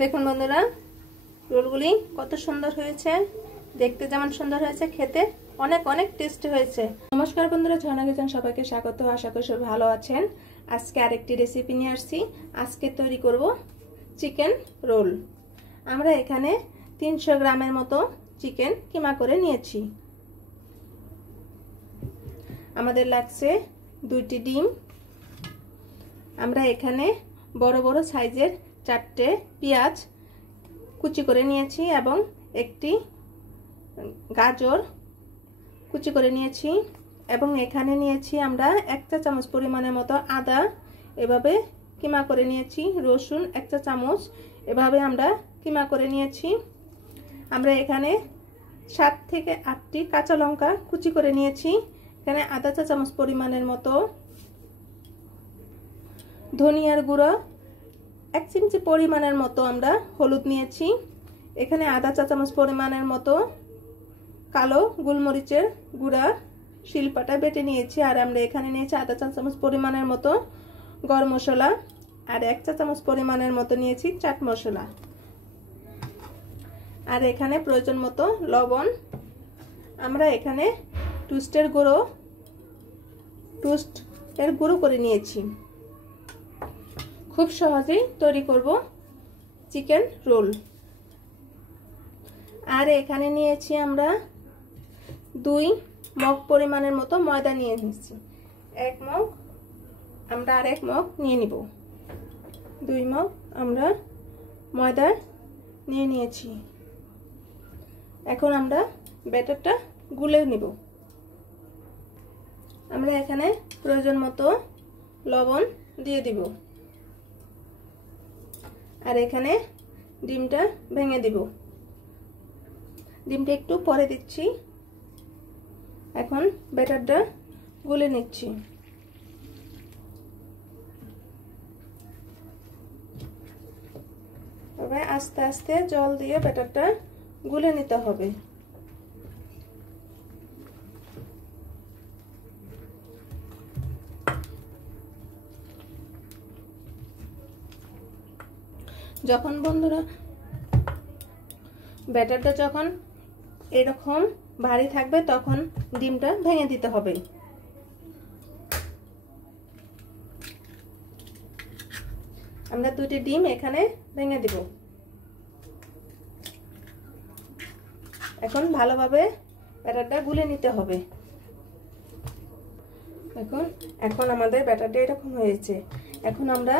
দেখুন বন্ধুরা, রোলগুলি কত সুন্দর হয়েছে। দেখতে যেমন সুন্দর হয়েছে, খেতে অনেক অনেক টেস্টি হয়েছে। নমস্কার বন্ধুরা, ঝর্ণা কিচেন সবাইকে স্বাগত। আশা করি সবাই ভালো আছেন। আজকে আরেকটি রেসিপি নিয়ে আসছি। আজকে তৈরি করব চিকেন রোল। আমরা এখানে 300 গ্রামের মতো চিকেন কিমা করে নিয়েছি। আমাদের লাগছে 2টি ডিম। আমরা এখানে বড় বড় সাইজের 4টে পেঁয়াজ কুচি করে নিয়েছি এবং একটি গাজর কুচি করে নিয়েছি এবং এখানে নিয়েছি আমরা 1 চা চামচ পরিমাণের মতো আদা এভাবে কিমা করে নিয়েছি। রসুন 1 চা চামচ এভাবে আমরা কিমা করে নিয়েছি। আমরা এখানে 7 থেকে 8টি কাঁচা লঙ্কা কুচি করে নিয়েছি। এখানে আধা চা চামচ পরিমাণের মতো ধনিয়ার গুঁড়ো, 1 চিমচি পরিমাণের মতো আমরা হলুদ নিয়েছি। এখানে আধা চা চামচ পরিমাণের মতো কালো গোলমরিচের গুঁড়া শিলপাটা বেটে নিয়েছি। আর আমরা এখানে নিয়েছি আধা চা চামচ পরিমাণের মতো গরম মশলা আর 1 চা চামচ পরিমাণের মতো নিয়েছি চাট মশলা। আর এখানে প্রয়োজন মতো লবণ। আমরা এখানে টোস্টের গুঁড়ো করে নিয়েছি। খুব সহজেই তৈরি করব চিকেন রোল। আর এখানে নিয়েছি আমরা 2 মগ পরিমাণের মতো ময়দা নিয়ে নিয়েছি। 1 মগ আমরা আর 1 মগ নিয়ে নিব। 2 মগ আমরা ময়দা নিয়ে নিয়েছি। এখন আমরা ব্যাটারটা গুলে নিব। আমরা এখানে প্রয়োজন মতো লবণ দিয়ে দিব। আর এখানে ডিমটা ভেঙে দিব। ডিমটা একটু পরে দিচ্ছি। এখন ব্যাটারটা গুলে নিচ্ছি। তবে আস্তে আস্তে জল দিয়ে ব্যাটারটা গুলে নিতে হবে। যখন বন্ধুরা ব্যাটারটা যখন এরকম ভারী থাকবে তখন ডিমটা ভেঙে দিতে হবে। আমরা 2টি ডিম এখানে ভেঙে দিব। এখন ভালোভাবে ব্যাটারটা গুলে নিতে হবে। এখন আমাদের ব্যাটারটা এরকম হয়েছে। এখন আমরা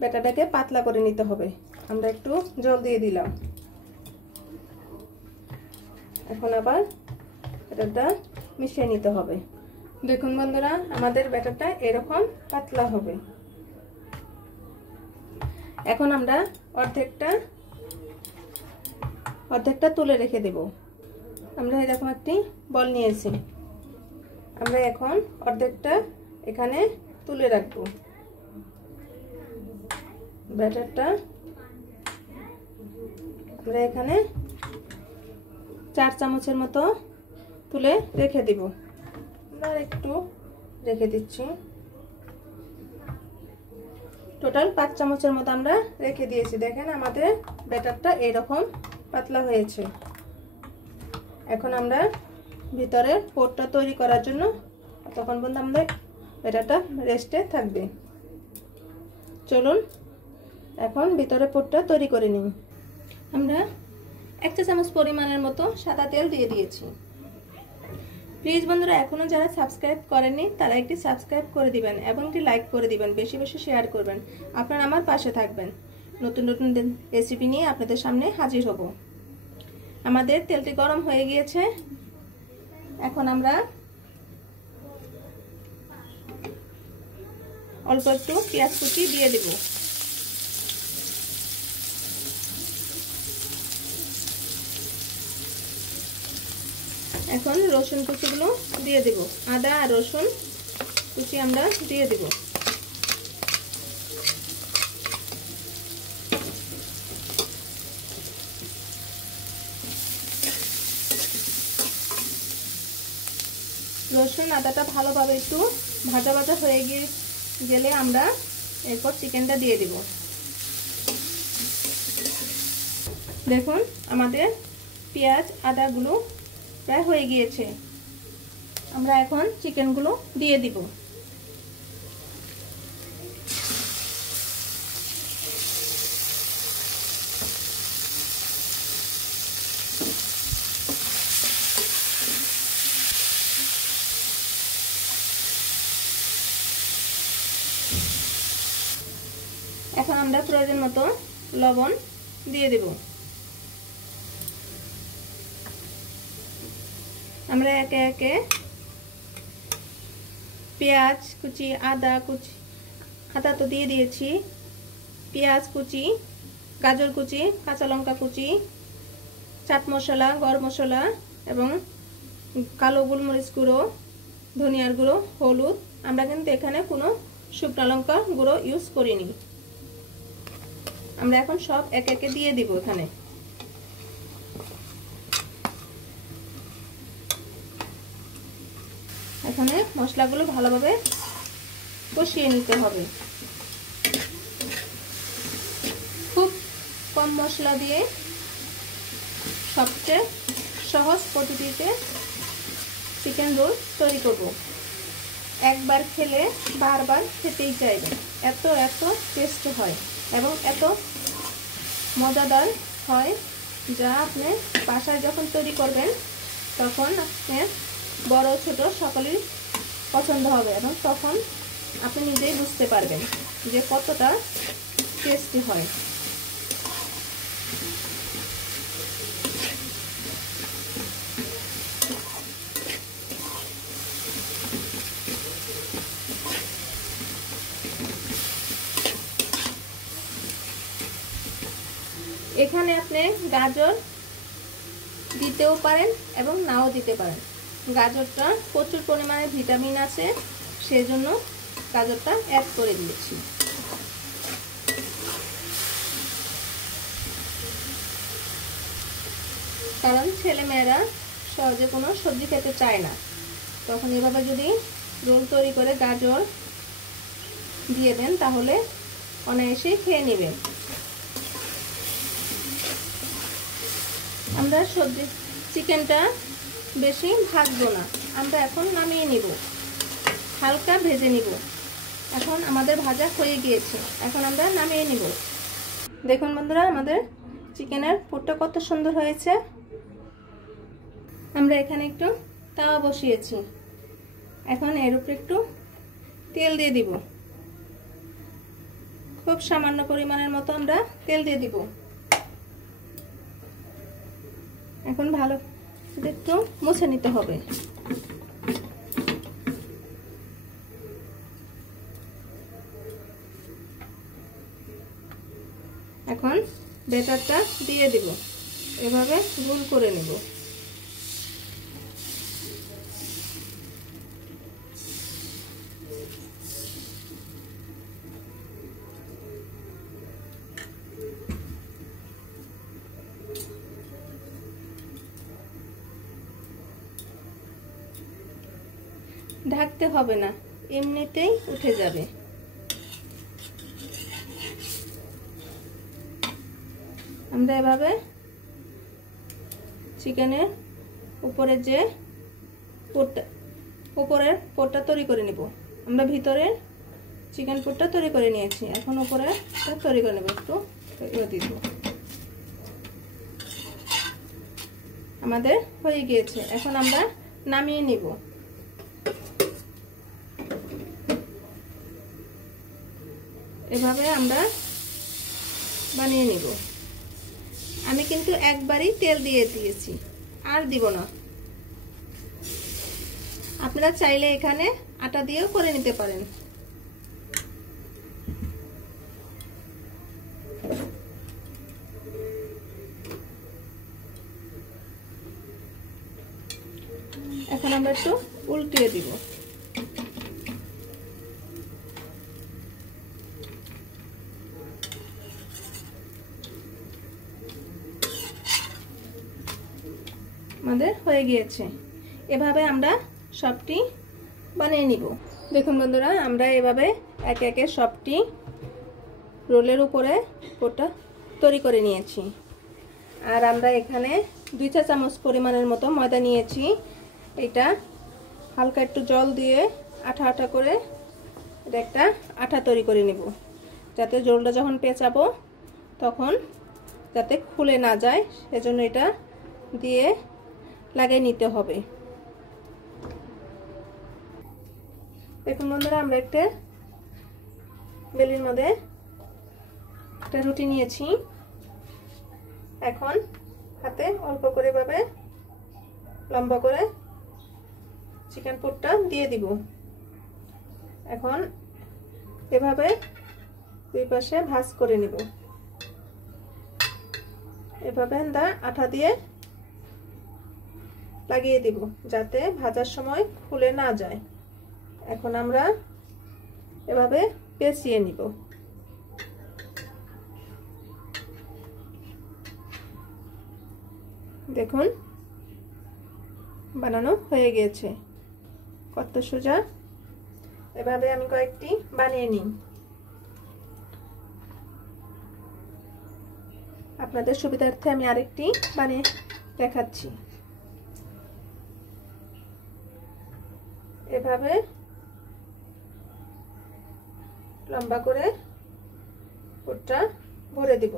ব্যাটারটাকে পাতলা করে নিতে হবে। আমরা একটু জল দিয়ে দিলাম। এখন আবার ব্যাটারটা মিশিয়ে নিতে হবে। দেখুন বন্ধুরা, আমাদের ব্যাটারটা এরকম পাতলা হবে। এখন আমরা অর্ধেকটা তুলে রেখে দেব। আমরা এরকম একটি বল নিয়েছি। আমরা এখন অর্ধেকটা এখানে তুলে রাখবো। ব্যাটারটা আমরা এখানে 4 চামচের মতো তুলে রেখে দিব। আমরা একটু রেখে দিচ্ছি। টোটাল 5 চামচের মতো আমরা রেখে দিয়েছি। দেখেন আমাদের ব্যাটারটা এরকম পাতলা হয়েছে। এখন আমরা ভিতরে পোরটা তৈরি করার জন্য তখন পর্যন্ত আমাদের ব্যাটারটা রেস্টে থাকবে। চলুন এখন ভিতরে পোরটা তৈরি করে নিই। আমরা 1 চা চামচ পরিমাণের মতো সাদা তেল দিয়ে দিয়েছি। প্লিজ বন্ধুরা, এখনো যারা সাবস্ক্রাইব করেননি তারা একটি সাবস্ক্রাইব করে দিবেন এবং একটি লাইক করে দিবেন। বেশি বেশি শেয়ার করবেন। আপনারা আমার পাশে থাকবেন। নতুন নতুন রেসিপি নিয়ে আপনাদের সামনে হাজির হব। আমাদের তেলটি গরম হয়ে গিয়েছে। এখন আমরা অল্প একটু পেঁয়াজ কুচি দিয়ে দেব। এখন রসুন কুচিগুলো দিয়ে দেব। আদা আর রসুন কুচি আমরা দিয়ে দেব। রসুন আদাটা ভালোভাবে একটু ভাজা ভাজা হয়ে গেলে আমরা এরপর চিকেনটা দিয়ে দেব। দেখুন আমাদের পেঁয়াজ আদাগুলো প্রায় হয়ে গিয়েছে। আমরা এখন চিকেনগুলো দিয়ে দিব। এখন আমরা প্রয়োজন মতো লবণ দিয়ে দেব। আমরা একে একে পেঁয়াজ কুচি, আদা তো দিয়ে দিয়েছি, পেঁয়াজ কুচি, গাজর কুচি, কাঁচা লঙ্কা কুচি, চাট মশলা, গরম মশলা এবং কালো গোলমরিচ গুঁড়ো, ধনিয়ার গুঁড়ো, হলুদ। আমরা কিন্তু এখানে কোনো শুকনো লঙ্কা গুঁড়ো ইউজ করিনি। আমরা এখন সব একে একে দিয়ে দিব এখানে। এখানে মশলাগুলো ভালোভাবে কষিয়ে নিতে হবে। খুব কম মশলা দিয়ে সবচেয়ে সহজ পদ্ধতিতে চিকেন রোল তৈরি করব। একবার খেলে বারবার খেতেই চাইবে, এত টেস্ট হয় এবং এত মজাদার হয়, যা আপনি বাসায় যখন তৈরি করবেন তখন আপনার বড় ছোট সকলেই পছন্দ হবে এবং তখন আপনি নিজেই বুঝতে পারবেন যে কতটা টেস্টি হয়। এখানে আপনি গাজর দিতেও পারেন এবং নাও দিতে পারেন। গাজরটা প্রচুর পরিমাণে ভিটামিন আছে, সেজন্য গাজরটা অ্যাড করে দিয়েছি। কারণ ছেলেমেয়েরা সহজে কোনো সবজি খেতে চায় না, তখন এভাবে যদি রোল তৈরি করে গাজর দিয়ে দেন তাহলে অনায়াসেই খেয়ে নেবেন। আমরা চিকেনটা বেশি ভাজবো না, আমরা এখন নামিয়ে নিব, হালকা ভেজে নিব। এখন আমাদের ভাজা হয়ে গিয়েছে, এখন আমরা নামিয়ে নিব। দেখুন বন্ধুরা, আমাদের চিকেনের পুরটা কত সুন্দর হয়েছে। আমরা এখানে একটু তাওয়া বসিয়েছি, এখন এর উপরে একটু তেল দিয়ে দিব। খুব সামান্য পরিমাণের মতো আমরা তেল দিয়ে দিব। এখন ভালো একটু মুছে নিতে হবে। এখন ব্যাটারটা দিয়ে দিব, এভাবে গোল করে নেব। ঢাকতে হবে না, এমনিতেই উঠে যাবে। আমরা এভাবে চিকেনের উপরে যে উপরের পোরটা তৈরি করে নিব। আমরা ভিতরে চিকেন পোরটা তৈরি করে নিয়েছি, এখন উপরে তৈরি করে নেব। একটু দিব, আমাদের হয়ে গিয়েছে। এখন আমরা নামিয়ে নিব। এভাবে আমরা বানিয়ে নিব। আমি কিন্তু একবারই তেল দিয়ে দিয়েছি, আর দিব না। আপনারা চাইলে এখানে আটা দিয়েও করে নিতে পারেন। এখন আমরা একটু উল্টিয়ে দিব। আমাদের হয়ে গিয়েছে। এভাবে আমরা সবটি বানিয়ে নিব। দেখুন বন্ধুরা, আমরা এভাবে একে একে সবটি রোলের উপরে পোরটা তৈরি করে নিয়েছি। আর আমরা এখানে 2 চা চামচ পরিমাণের মতো ময়দা নিয়েছি। এটা হালকা একটু জল দিয়ে আঠা আঠা করে এটা একটা আঠা তৈরি করে নেব, যাতে রোলটা যখন পেঁচাবো তখন যাতে খুলে না যায়, সেজন্য এটা দিয়ে লাগিয়ে নিতে হবে। দেখুন বন্ধুরা, আমরা একটা বেলির মধ্যে একটা রুটি নিয়েছি। এখন হাতে অল্প করে ভাবে লম্বা করে চিকেন পুরটা দিয়ে দিব। এখন এভাবে দুই পাশে ভাঁজ করে নিব। এভাবে আঠা দিয়ে লাগিয়ে দিব যাতে ভাজার সময় খুলে না যায়। এখন আমরা এভাবে পেঁচিয়ে নিব। দেখুন বানানো হয়ে গেছে, কত সোজা। এভাবে আমি কয়েকটি বানিয়ে নিই। আপনাদের সুবিধার্থে আমি আরেকটি বানিয়ে দেখাচ্ছি। এভাবে লম্বা করে পুরটা ভরে দিব।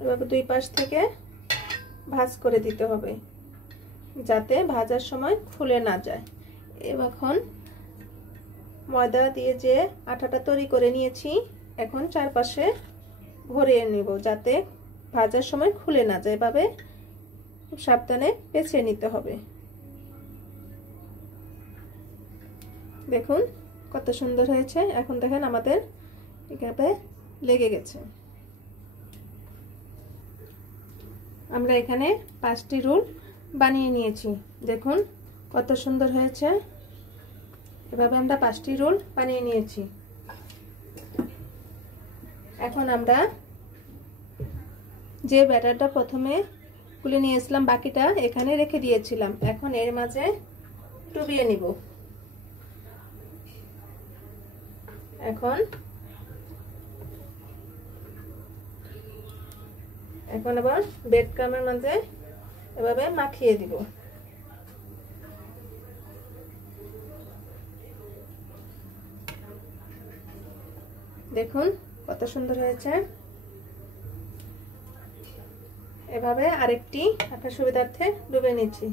এভাবে দুই পাশ থেকে ভাঁজ করে দিতে হবে যাতে ভাজার সময় খুলে না যায়। এখন ময়দা দিয়ে যে আটাটা তৈরি করে নিয়েছি, এখন চারপাশে ভরিয়ে নেব যাতে ভাজার সময় খুলে না যায়। এভাবে সাবধানে পেঁচিয়ে নিতে হবে। দেখুন কত সুন্দর হয়েছে। এখন দেখেন আমাদের এখানে লেগে গেছে। আমরা এখানে 5টি রোল বানিয়ে নিয়েছি। দেখুন কত সুন্দর হয়েছে। এভাবে আমরা 5টি রোল বানিয়ে নিয়েছি। এখন আমরা যে ব্যাটারটা প্রথমে গুলে নিয়েছিলাম বাকিটা এখানে রেখে দিয়েছিলাম, এখন এর মাঝে ডুবিয়ে নিব। এখন আবার ব্রেড ক্রামের মাঝে এভাবে মাখিয়ে দিব। দেখুন কত সুন্দর হয়েছে। এভাবে আরেকটি আপনার সুবিধার্থে ডুবে নিচ্ছি।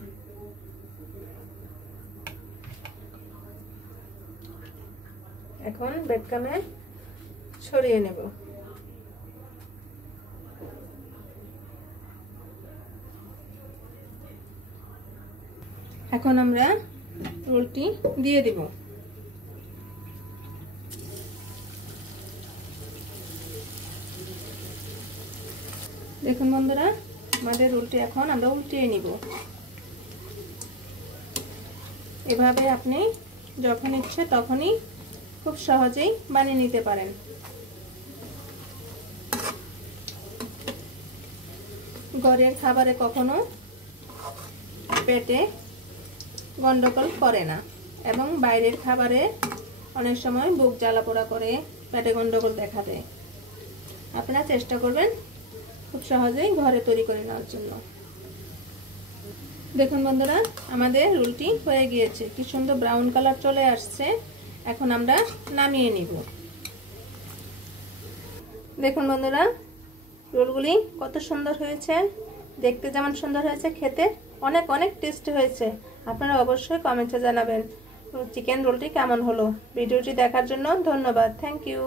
এখন ব্রেড ক্রামে ছড়িয়ে নেব। এখন আমরা রোলটি দিয়ে দিব। দেখুন বন্ধুরা, আমাদের রোলটি এখন আমরা উল্টিয়ে নিব। এভাবে আপনি যখন ইচ্ছে তখনই খুব সহজেই বানিয়ে নিতে পারেন। ঘরের খাবারে কখনো পেটে গন্ডগোল করে না, এবং বাইরের খাবারে অনেক সময় বুক জ্বালা পোড়া করে, পেটে গন্ডগোল দেখা দেয়। আপনারা চেষ্টা করবেন খুব সহজেই ঘরে তৈরি করে নেওয়ার জন্য। দেখুন বন্ধুরা, আমাদের রোলটি হয়ে গিয়েছে, কি সুন্দর ব্রাউন কালার চলে আসছে। এখন আমরা নামিয়ে নিব। দেখুন বন্ধুরা, রোলগুলি কত সুন্দর হয়েছে। দেখতে যেমন সুন্দর হয়েছে, খেতে অনেক অনেক টেস্টি হয়েছে। আপনারা অবশ্যই কমেন্টে জানাবেন চিকেন রোলটি কেমন হলো। ভিডিওটি দেখার জন্য ধন্যবাদ। Thank you.